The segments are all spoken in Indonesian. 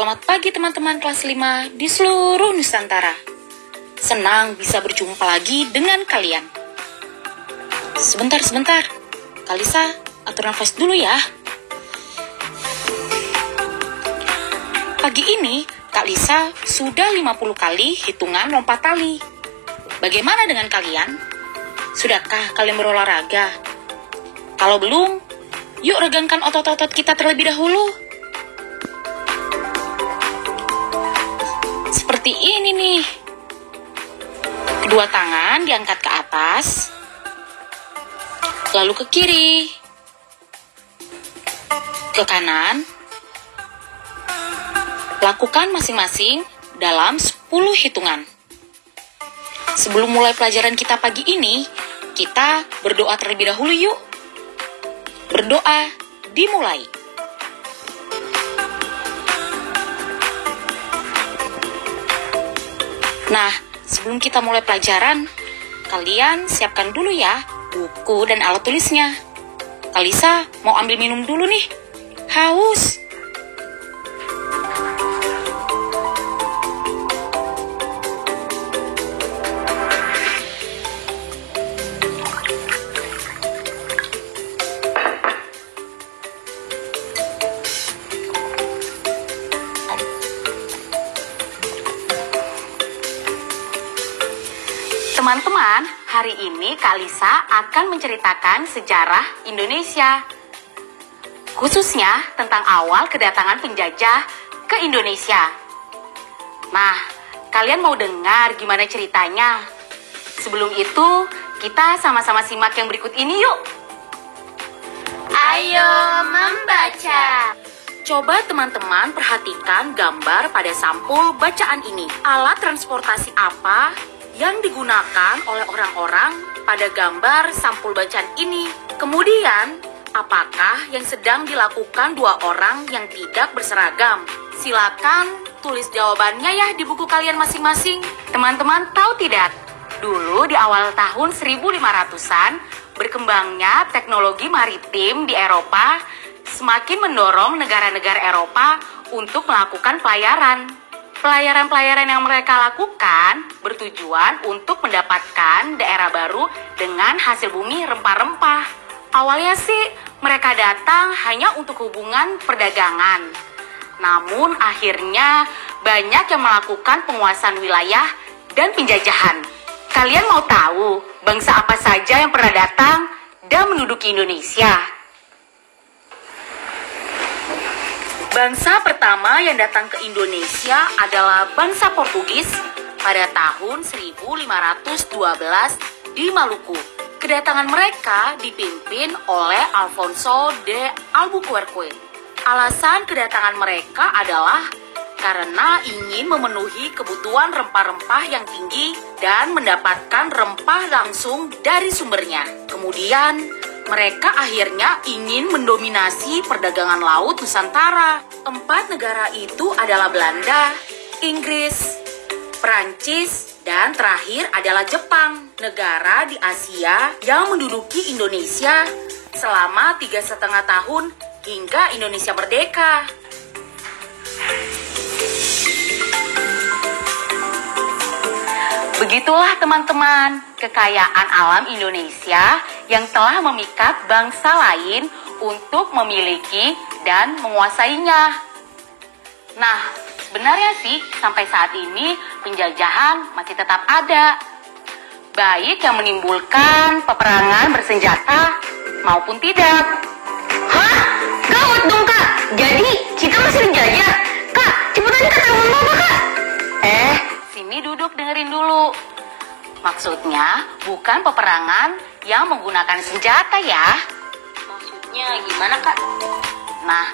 Selamat pagi teman-teman kelas 5 di seluruh Nusantara. Senang bisa berjumpa lagi dengan kalian. Sebentar, Kak Lisa, atur nafas dulu ya. Pagi ini, Kak Lisa sudah 50 kali hitungan lompat tali. Bagaimana dengan kalian? Sudahkah kalian berolahraga? Kalau belum, yuk regangkan otot-otot kita terlebih dahulu. Seperti ini nih. Kedua tangan diangkat ke atas, lalu ke kiri, ke kanan. Lakukan masing-masing dalam 10 hitungan. Sebelum mulai pelajaran kita pagi ini, kita berdoa terlebih dahulu yuk. Berdoa dimulai. Nah, sebelum kita mulai pelajaran, kalian siapkan dulu ya buku dan alat tulisnya. Kak Lisa mau ambil minum dulu nih. Haus. Teman-teman, hari ini Kak Lisa akan menceritakan sejarah Indonesia. Khususnya tentang awal kedatangan penjajah ke Indonesia. Nah, kalian mau dengar gimana ceritanya? Sebelum itu, kita sama-sama simak yang berikut ini yuk. Ayo membaca. Coba teman-teman perhatikan gambar pada sampul bacaan ini. Alat transportasi apa yang digunakan oleh orang-orang pada gambar sampul bacaan ini? Kemudian, apakah yang sedang dilakukan dua orang yang tidak berseragam? Silakan tulis jawabannya ya di buku kalian masing-masing. Teman-teman tahu tidak? Dulu di awal tahun 1500-an, berkembangnya teknologi maritim di Eropa semakin mendorong negara-negara Eropa untuk melakukan pelayaran. Pelayaran-pelayaran yang mereka lakukan bertujuan untuk mendapatkan daerah baru dengan hasil bumi rempah-rempah. Awalnya sih mereka datang hanya untuk hubungan perdagangan. Namun akhirnya banyak yang melakukan penguasaan wilayah dan penjajahan. Kalian mau tahu bangsa apa saja yang pernah datang dan menduduki Indonesia? Bangsa pertama yang datang ke Indonesia adalah bangsa Portugis pada tahun 1512 di Maluku. Kedatangan mereka dipimpin oleh Alfonso de Albuquerque. Alasan kedatangan mereka adalah karena ingin memenuhi kebutuhan rempah-rempah yang tinggi dan mendapatkan rempah langsung dari sumbernya. Kemudian, mereka akhirnya ingin mendominasi perdagangan laut Nusantara. 4 negara itu adalah Belanda, Inggris, Prancis, dan terakhir adalah Jepang. Negara di Asia yang menduduki Indonesia selama 3,5 tahun hingga Indonesia merdeka. Begitulah teman-teman, kekayaan alam Indonesia yang telah memikat bangsa lain untuk memiliki dan menguasainya. Nah, sebenarnya sih sampai saat ini penjajahan masih tetap ada. Baik yang menimbulkan peperangan bersenjata maupun tidak. Hah? Gawat dong Kak. Jadi kita masih dijajah. Kak, cepetan Kak telepon Mama Kak. Sini duduk dengerin dulu. Maksudnya bukan peperangan yang menggunakan senjata ya. Maksudnya gimana Kak? Nah,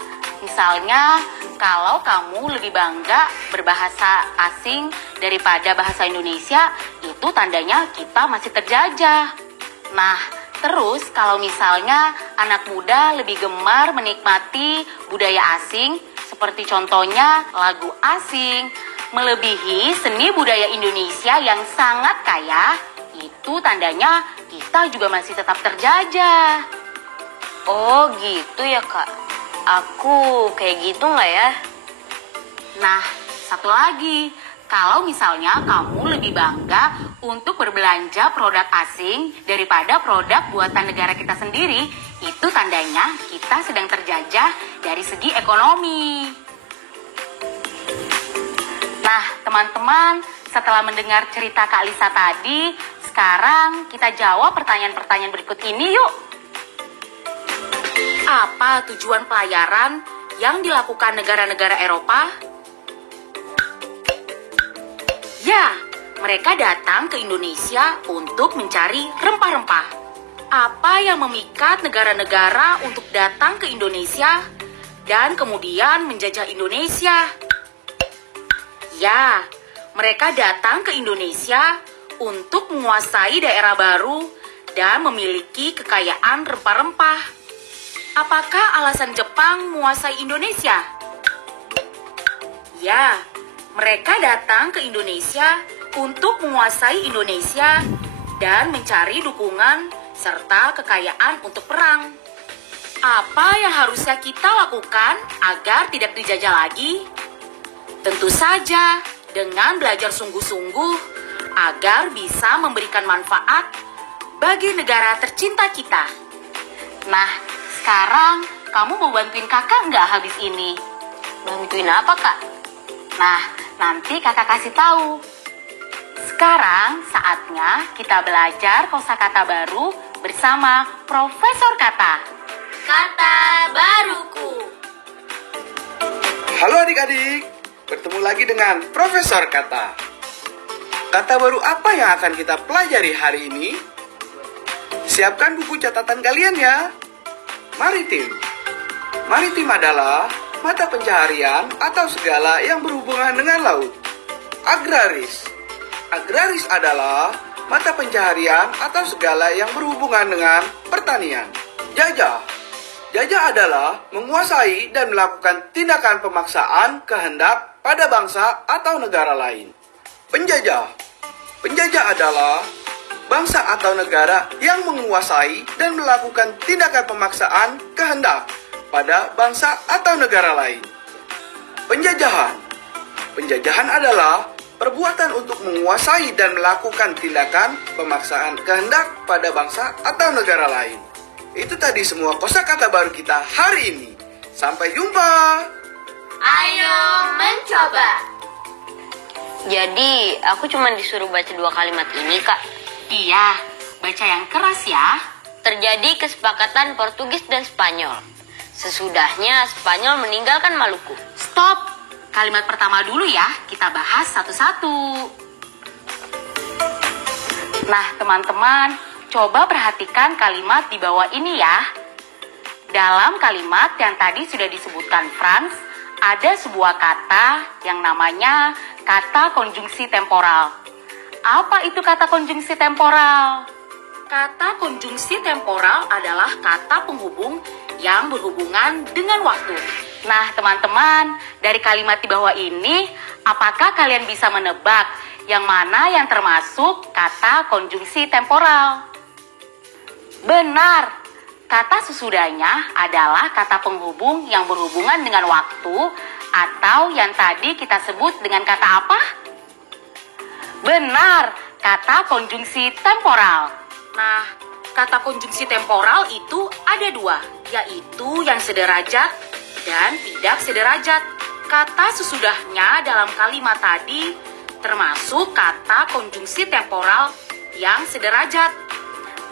misalnya kalau kamu lebih bangga berbahasa asing daripada bahasa Indonesia, itu tandanya kita masih terjajah. Nah, terus kalau misalnya anak muda lebih gemar menikmati budaya asing, seperti contohnya lagu asing, melebihi seni budaya Indonesia yang sangat kaya, itu tandanya kita juga masih tetap terjajah. Oh gitu ya Kak. Aku kayak gitu nggak ya? Nah, satu lagi, kalau misalnya kamu lebih bangga untuk berbelanja produk asing daripada produk buatan negara kita sendiri, itu tandanya kita sedang terjajah dari segi ekonomi. Nah, teman-teman, setelah mendengar cerita Kak Lisa tadi, sekarang kita jawab pertanyaan-pertanyaan berikut ini yuk. Apa tujuan pelayaran yang dilakukan negara-negara Eropa? Ya, mereka datang ke Indonesia untuk mencari rempah-rempah. Apa yang memikat negara-negara untuk datang ke Indonesia dan kemudian menjajah Indonesia? Ya, mereka datang ke Indonesia untuk menguasai daerah baru dan memiliki kekayaan rempah-rempah. Apakah alasan Jepang menguasai Indonesia? Ya, mereka datang ke Indonesia untuk menguasai Indonesia dan mencari dukungan serta kekayaan untuk perang. Apa yang harusnya kita lakukan agar tidak dijajah lagi? Tentu saja dengan belajar sungguh-sungguh agar bisa memberikan manfaat bagi negara tercinta kita. Nah, sekarang kamu mau bantuin kakak nggak habis ini? Bantuin apa, Kak? Nah, nanti kakak kasih tahu. Sekarang saatnya kita belajar kosakata baru bersama Profesor Kata. Kata baruku. Halo adik-adik, bertemu lagi dengan Profesor Kata. Kata baru apa yang akan kita pelajari hari ini? Siapkan buku catatan kalian ya. Maritim. Maritim adalah mata pencaharian atau segala yang berhubungan dengan laut. Agraris. Agraris adalah mata pencaharian atau segala yang berhubungan dengan pertanian. Jajah. Jajah adalah menguasai dan melakukan tindakan pemaksaan kehendak pada bangsa atau negara lain. Penjajah. Penjajah adalah bangsa atau negara yang menguasai dan melakukan tindakan pemaksaan kehendak pada bangsa atau negara lain. Penjajahan. Penjajahan adalah perbuatan untuk menguasai dan melakukan tindakan pemaksaan kehendak pada bangsa atau negara lain. Itu tadi semua kosakata baru kita hari ini. Sampai jumpa. Ayo mencoba. Jadi, aku cuma disuruh baca 2 kalimat ini, Kak. Iya, baca yang keras ya. Terjadi kesepakatan Portugis dan Spanyol. Sesudahnya Spanyol meninggalkan Maluku. Stop. Kalimat pertama dulu ya, kita bahas satu-satu. Nah, teman-teman, coba perhatikan kalimat di bawah ini ya. Dalam kalimat yang tadi sudah disebutkan Franz, ada sebuah kata yang namanya kata konjungsi temporal. Apa itu kata konjungsi temporal? Kata konjungsi temporal adalah kata penghubung yang berhubungan dengan waktu. Nah, teman-teman, dari kalimat di bawah ini, apakah kalian bisa menebak yang mana yang termasuk kata konjungsi temporal? Benar, kata sesudahnya adalah kata penghubung yang berhubungan dengan waktu atau yang tadi kita sebut dengan kata apa? Benar, kata konjungsi temporal. Nah, kata konjungsi temporal itu ada 2, yaitu yang sederajat dan tidak sederajat. Kata sesudahnya dalam kalimat tadi termasuk kata konjungsi temporal yang sederajat.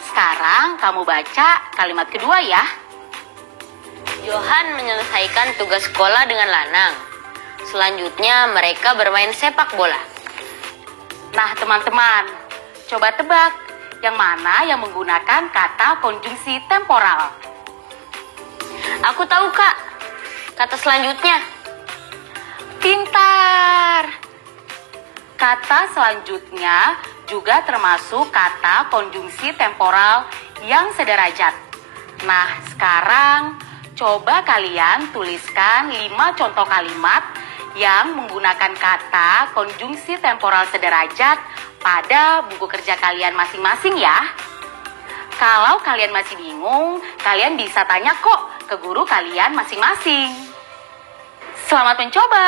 Sekarang kamu baca kalimat kedua ya. Johan menyelesaikan tugas sekolah dengan lanang. Selanjutnya mereka bermain sepak bola. Nah, teman-teman, coba tebak yang mana yang menggunakan kata konjungsi temporal. Aku tahu, Kak. Kata selanjutnya. Pintar. Kata selanjutnya juga termasuk kata konjungsi temporal yang sederajat. Nah, sekarang coba kalian tuliskan 5 contoh kalimat yang menggunakan kata konjungsi temporal sederajat pada buku kerja kalian masing-masing ya. Kalau kalian masih bingung, kalian bisa tanya kok ke guru kalian masing-masing. Selamat mencoba.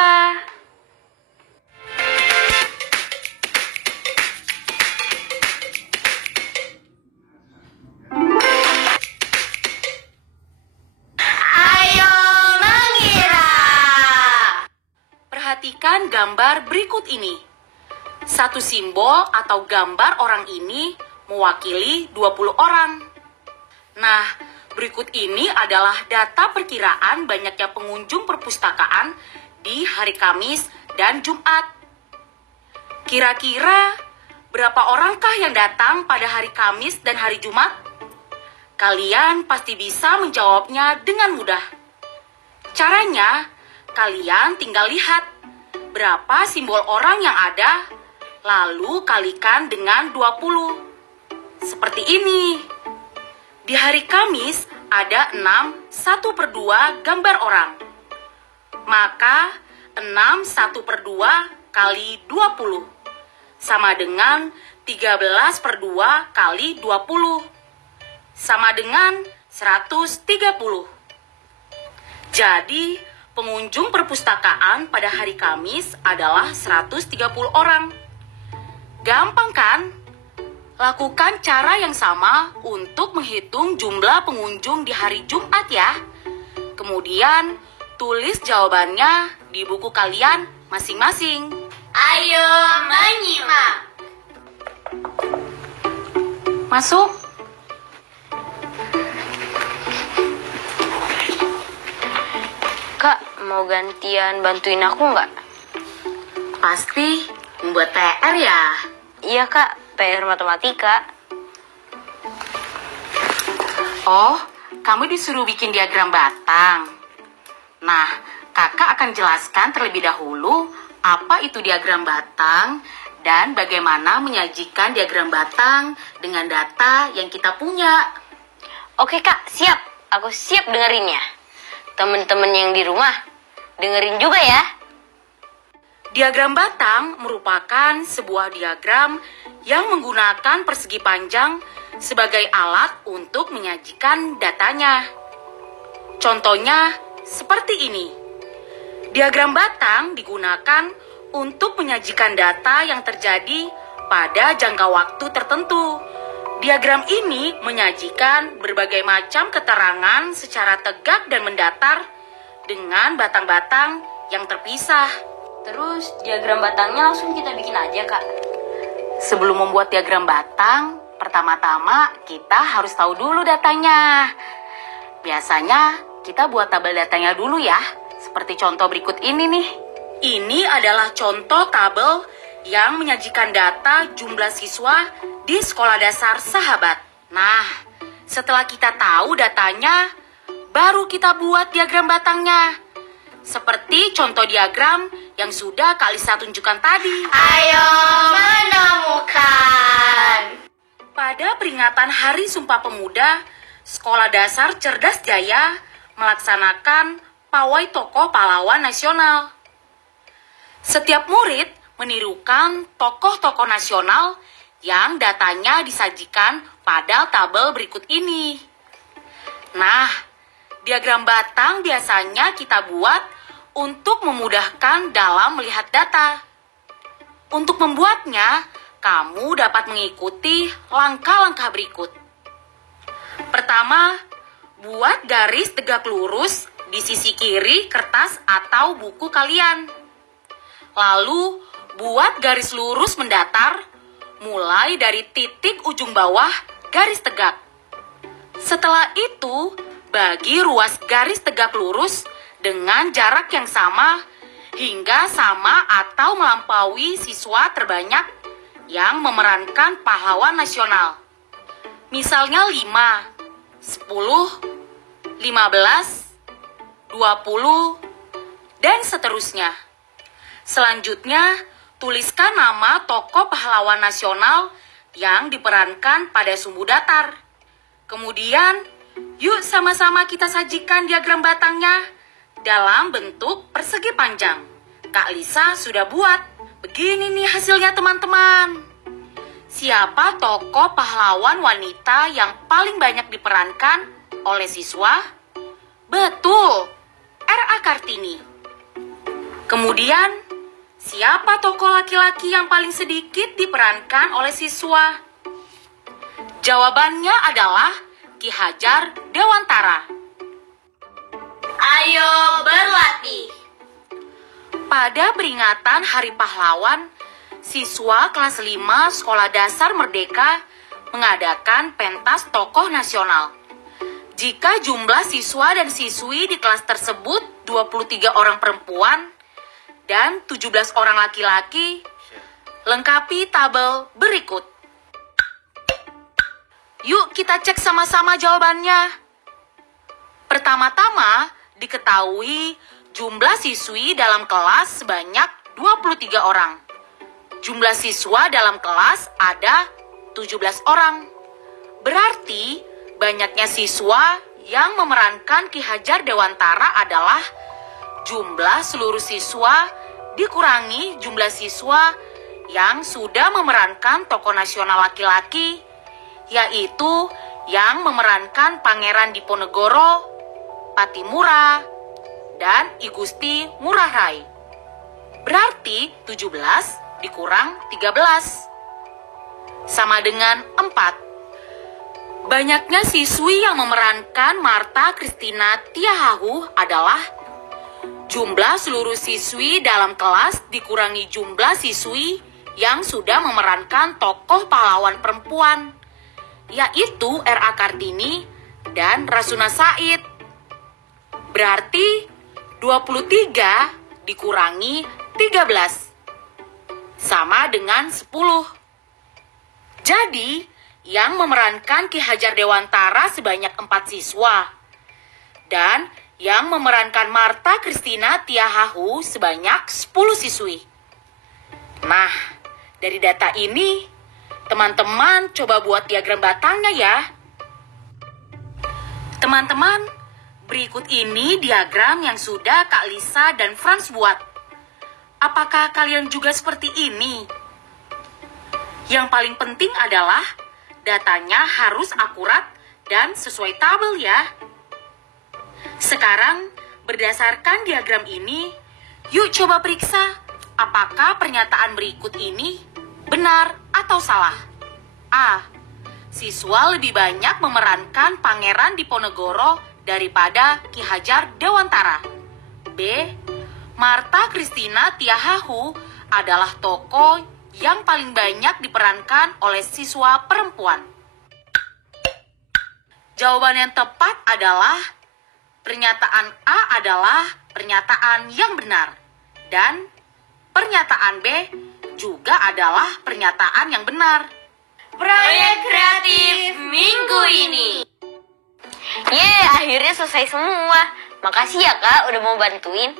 dengan gambar berikut ini. Satu simbol atau gambar orang ini mewakili 20 orang. Nah, berikut ini adalah data perkiraan banyaknya pengunjung perpustakaan di hari Kamis dan Jumat. Kira-kira berapa orangkah yang datang pada hari Kamis dan hari Jumat? Kalian pasti bisa menjawabnya dengan mudah. Caranya, kalian tinggal lihat berapa simbol orang yang ada, lalu kalikan dengan 20. Seperti ini. Di hari Kamis ada 6 1/2 gambar orang. Maka 6 1/2 kali 20 sama dengan 13/2 kali 20 sama dengan 130. Jadi, pengunjung perpustakaan pada hari Kamis adalah 130 orang. Gampang kan? Lakukan cara yang sama untuk menghitung jumlah pengunjung di hari Jumat ya. Kemudian, tulis jawabannya di buku kalian masing-masing. Ayo menyimak. Masuk. Kak, mau gantian bantuin aku nggak? Pasti membuat PR ya? Iya kak, PR matematika. Oh, kamu disuruh bikin diagram batang. Nah, kakak akan jelaskan terlebih dahulu apa itu diagram batang dan bagaimana menyajikan diagram batang dengan data yang kita punya. Oke kak, siap. Aku siap dengerinnya. Temen-temen yang di rumah, dengerin juga ya. Diagram batang merupakan sebuah diagram yang menggunakan persegi panjang sebagai alat untuk menyajikan datanya. Contohnya seperti ini. Diagram batang digunakan untuk menyajikan data yang terjadi pada jangka waktu tertentu. Diagram ini menyajikan berbagai macam keterangan secara tegak dan mendatar dengan batang-batang yang terpisah. Terus diagram batangnya langsung kita bikin aja kak. Sebelum membuat diagram batang, pertama-tama kita harus tahu dulu datanya. Biasanya kita buat tabel datanya dulu ya, seperti contoh berikut ini nih. Ini adalah contoh tabel yang menyajikan data jumlah siswa di sekolah dasar Sahabat. Nah, setelah kita tahu datanya, baru kita buat diagram batangnya. Seperti contoh diagram yang sudah Kak Lisa tunjukkan tadi. Ayo menemukan. Pada peringatan Hari Sumpah Pemuda, Sekolah Dasar Cerdas Jaya melaksanakan pawai tokoh pahlawan nasional. Setiap murid menirukan tokoh-tokoh nasional yang datanya disajikan pada tabel berikut ini. Nah, diagram batang biasanya kita buat untuk memudahkan dalam melihat data. Untuk membuatnya, kamu dapat mengikuti langkah-langkah berikut. Pertama, buat garis tegak lurus di sisi kiri kertas atau buku kalian. Lalu, buat garis lurus mendatar mulai dari titik ujung bawah garis tegak. Setelah itu, bagi ruas garis tegak lurus dengan jarak yang sama hingga sama atau melampaui siswa terbanyak yang memerankan pahlawan nasional. Misalnya 5, 10, 15, 20, dan seterusnya. Selanjutnya, tuliskan nama tokoh pahlawan nasional yang diperankan pada sumbu datar. Kemudian, yuk sama-sama kita sajikan diagram batangnya dalam bentuk persegi panjang. Kak Lisa sudah buat. Begini nih hasilnya teman-teman. Siapa tokoh pahlawan wanita yang paling banyak diperankan oleh siswa? Betul, R.A. Kartini. Kemudian, siapa tokoh laki-laki yang paling sedikit diperankan oleh siswa? Jawabannya adalah Ki Hajar Dewantara. Ayo berlatih. Pada peringatan Hari Pahlawan, siswa kelas 5 Sekolah Dasar Merdeka mengadakan pentas tokoh nasional. Jika jumlah siswa dan siswi di kelas tersebut 23 orang perempuan dan 17 orang laki-laki, lengkapi tabel berikut. Yuk kita cek sama-sama jawabannya. Pertama-tama, diketahui jumlah siswi dalam kelas sebanyak 23 orang. Jumlah siswa dalam kelas ada 17 orang. Berarti banyaknya siswa yang memerankan Ki Hajar Dewantara adalah jumlah seluruh siswa dikurangi jumlah siswa yang sudah memerankan tokoh nasional laki-laki, yaitu yang memerankan Pangeran Diponegoro, Patimura, dan I Gusti Ngurah Rai. Berarti 17 dikurang 13 sama dengan 4. Banyaknya siswi yang memerankan Martha Christina Tiahahu adalah jumlah seluruh siswi dalam kelas dikurangi jumlah siswi yang sudah memerankan tokoh pahlawan perempuan, yaitu R.A. Kartini dan Rasuna Said. Berarti 23 dikurangi 13 sama dengan 10. Jadi, yang memerankan Ki Hajar Dewantara sebanyak 4 siswa. Dan yang memerankan Martha Christina Tiahahu sebanyak 10 siswi. Nah, dari data ini, teman-teman coba buat diagram batangnya ya. Teman-teman, berikut ini diagram yang sudah Kak Lisa dan Franz buat. Apakah kalian juga seperti ini? Yang paling penting adalah datanya harus akurat dan sesuai tabel ya. Sekarang, berdasarkan diagram ini, yuk coba periksa apakah pernyataan berikut ini benar atau salah. A. Siswa lebih banyak memerankan Pangeran Diponegoro daripada Ki Hajar Dewantara. B. Martha Christina Tiahahu adalah tokoh yang paling banyak diperankan oleh siswa perempuan. Jawaban yang tepat adalah pernyataan A adalah pernyataan yang benar. Dan pernyataan B juga adalah pernyataan yang benar. Proyek kreatif minggu ini. Akhirnya selesai semua. Makasih ya Kak udah mau bantuin.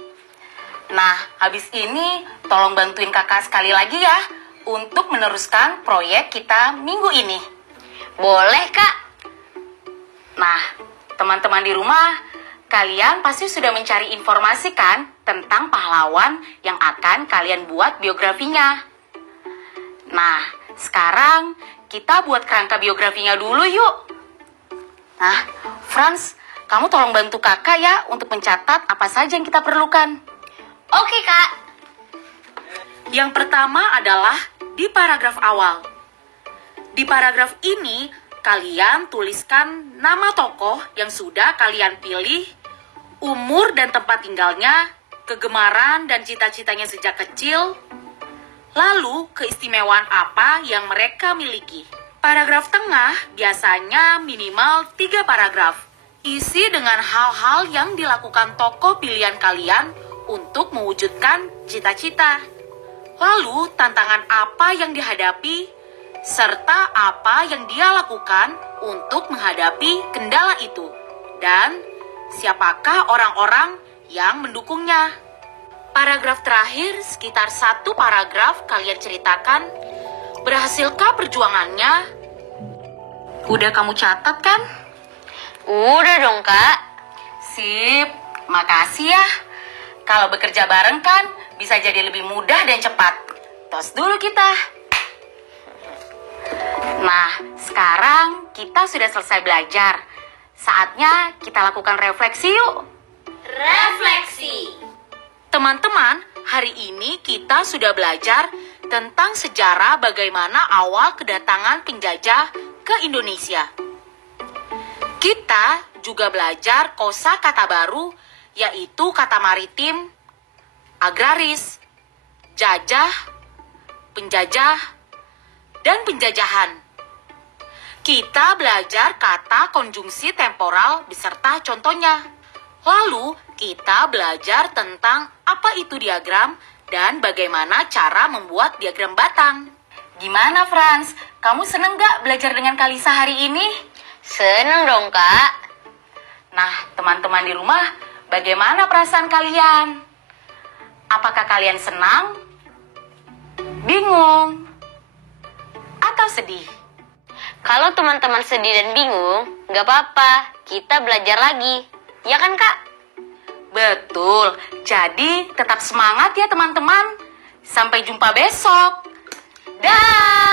Nah, habis ini tolong bantuin kakak sekali lagi ya untuk meneruskan proyek kita minggu ini. Boleh Kak. Nah, teman-teman di rumah, kalian pasti sudah mencari informasi kan tentang pahlawan yang akan kalian buat biografinya. Nah, sekarang kita buat kerangka biografinya dulu yuk. Nah, Franz, kamu tolong bantu kakak ya untuk mencatat apa saja yang kita perlukan. Oke Kak. Yang pertama adalah di paragraf awal. Di paragraf ini, kalian tuliskan nama tokoh yang sudah kalian pilih, umur dan tempat tinggalnya, kegemaran dan cita-citanya sejak kecil, lalu keistimewaan apa yang mereka miliki. Paragraf tengah biasanya minimal 3 paragraf. Isi dengan hal-hal yang dilakukan tokoh pilihan kalian untuk mewujudkan cita-cita. Lalu, tantangan apa yang dihadapi, serta apa yang dia lakukan untuk menghadapi kendala itu. Dan, siapakah orang-orang yang mendukungnya. Paragraf terakhir, sekitar 1 paragraf kalian ceritakan, berhasilkah perjuangannya? Udah kamu catat kan? Udah dong Kak. Sip, makasih ya. Kalau bekerja bareng kan, bisa jadi lebih mudah dan cepat. Tos dulu kita. Nah, sekarang kita sudah selesai belajar. Saatnya kita lakukan refleksi yuk. Refleksi. Teman-teman, hari ini kita sudah belajar tentang sejarah bagaimana awal kedatangan penjajah ke Indonesia. Kita juga belajar kosakata baru, yaitu kata maritim, agraris, jajah, penjajah, dan penjajahan. Kita belajar kata konjungsi temporal beserta contohnya. Lalu, kita belajar tentang apa itu diagram dan bagaimana cara membuat diagram batang. Gimana, Franz? Kamu seneng gak belajar dengan Kalisa hari ini? Seneng dong, Kak. Nah, teman-teman di rumah, bagaimana perasaan kalian? Apakah kalian senang, bingung, atau sedih? Kalau teman-teman sedih dan bingung, nggak apa-apa. Kita belajar lagi. Ya kan, Kak? Betul. Jadi, tetap semangat ya teman-teman. Sampai jumpa besok. Dah.